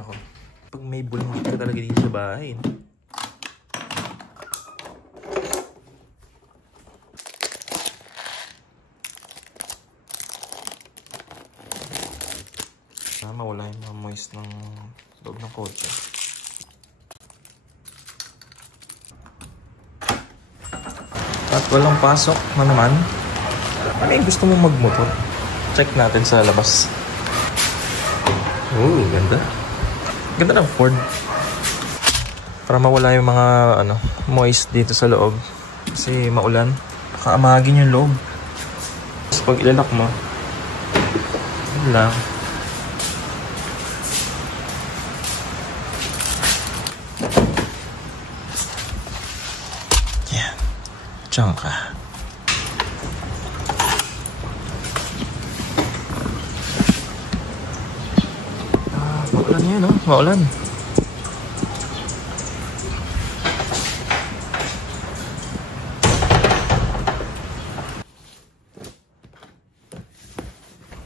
Nako. Pag may bulong ka talaga dito sa bahay. Mawala yung mga moist ng loob ng kotse. At walang pasok na naman. May gusto mong magmotor. Check natin sa labas. Oh, ganda. Ganda ng Ford. Para mawala yung mga moist dito sa loob. Kasi maulan. Nakaamagin yung loob. Tapos pag ilalak mo, yun lang. Diyan ka. Maulan yan, no? Maulan.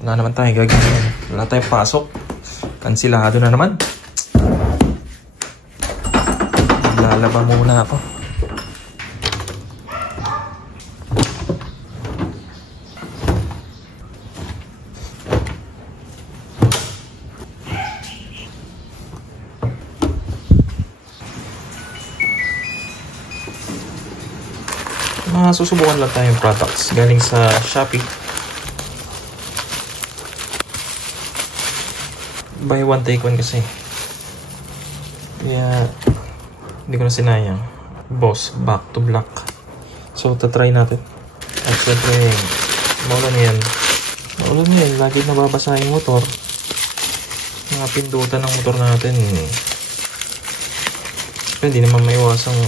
Wala naman tayo gagawin. Wala tayong pasok. Kansilado na naman. Lalaba muna ako. Susubukan lang tayong products galing sa Shopee. Buy one take one kasi. Kaya hindi ko na sinayang. Boss, back to black. So tatry natin. At syempre maulan yan. Maulan yan, lagi nababasa yung motor. Mga pindutan ng motor natin. Hindi naman maiwasang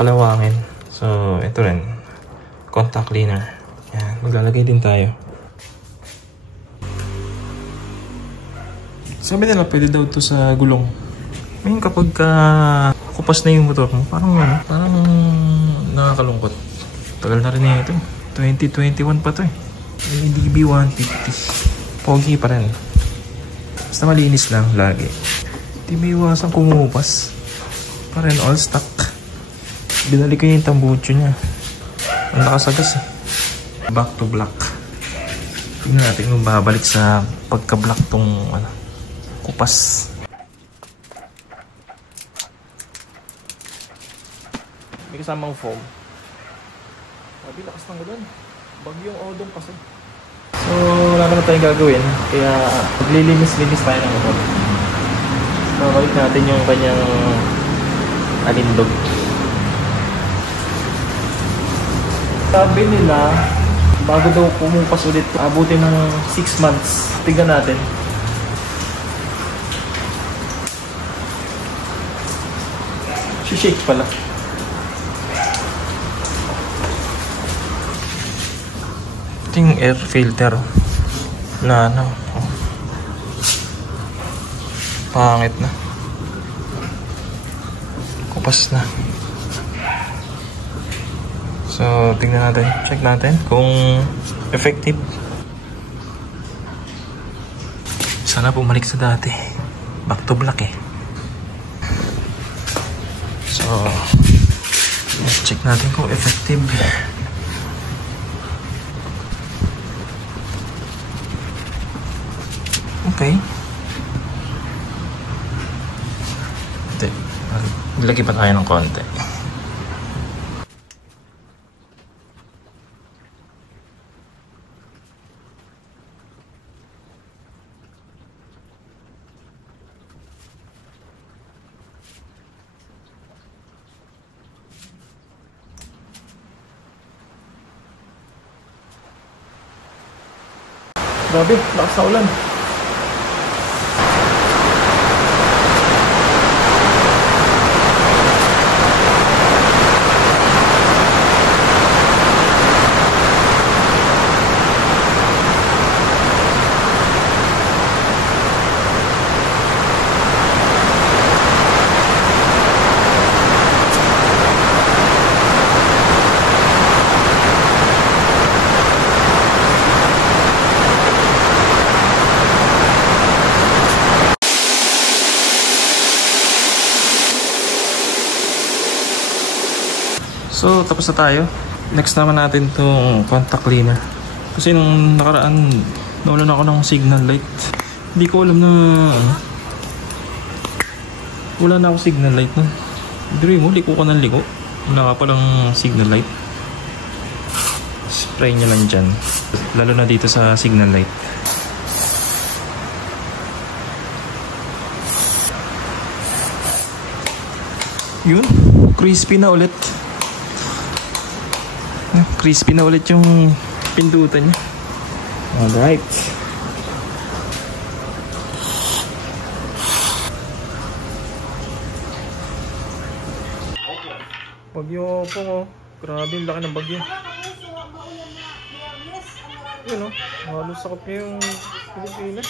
kalawangin. So, ito rin. Contact cleaner. Yan, maglalagay din tayo. Sabi nila, pwede daw ito sa gulong. Ngayon kapag kupas na yung motor mo, parang nakakalungkot. Tagal na rin na ito. 2021 pa ito eh. DB 150. Pogi pa rin. Basta malinis lang lagi. Hindi may iwasang kumupas. Pa rin all stock. Binali ko yung tambucho niya. Ang nakasagas eh. Back to black. Tingnan natin kung babalik sa pagka-black tong kupas. May kasamang foam. Sabi, lakas ng ulan. Bagyong odong kasi. So, wala naman tayong gagawin. Kaya, maglilinis-linis tayo ng motor. So, balik natin yung kanyang alindog. Sabi nila, bago daw pumupas ulit, abutin ng 6 months. Tignan natin. Shake pala. Ito yung air filter. Wala na. Pangit na. Kupas na. So, tingnan natin. Check natin kung effective. Sana bumalik sa dati. Back to black eh. So, let's check natin kung effective. Okay. Lagi pa tayo ng konti. Grabe, lakas sa ulan. So, tapos na tayo. Next naman natin itong contact cleaner. Kasi nung nakaraan, nawalan ako ng signal light. Hindi ko alam na wala na ako signal light na. Diri mo, liko ka ng liko. Wala ka palang signal light. Spray nyo lang dyan. Lalo na dito sa signal light. Yun, crispy na ulit. Crispy na ulit yung pindutan niya. Alright. Bagyo po ko. Grabe yung laki ng bagyo. Yun o. Halos sakop niya yung Pilipinas.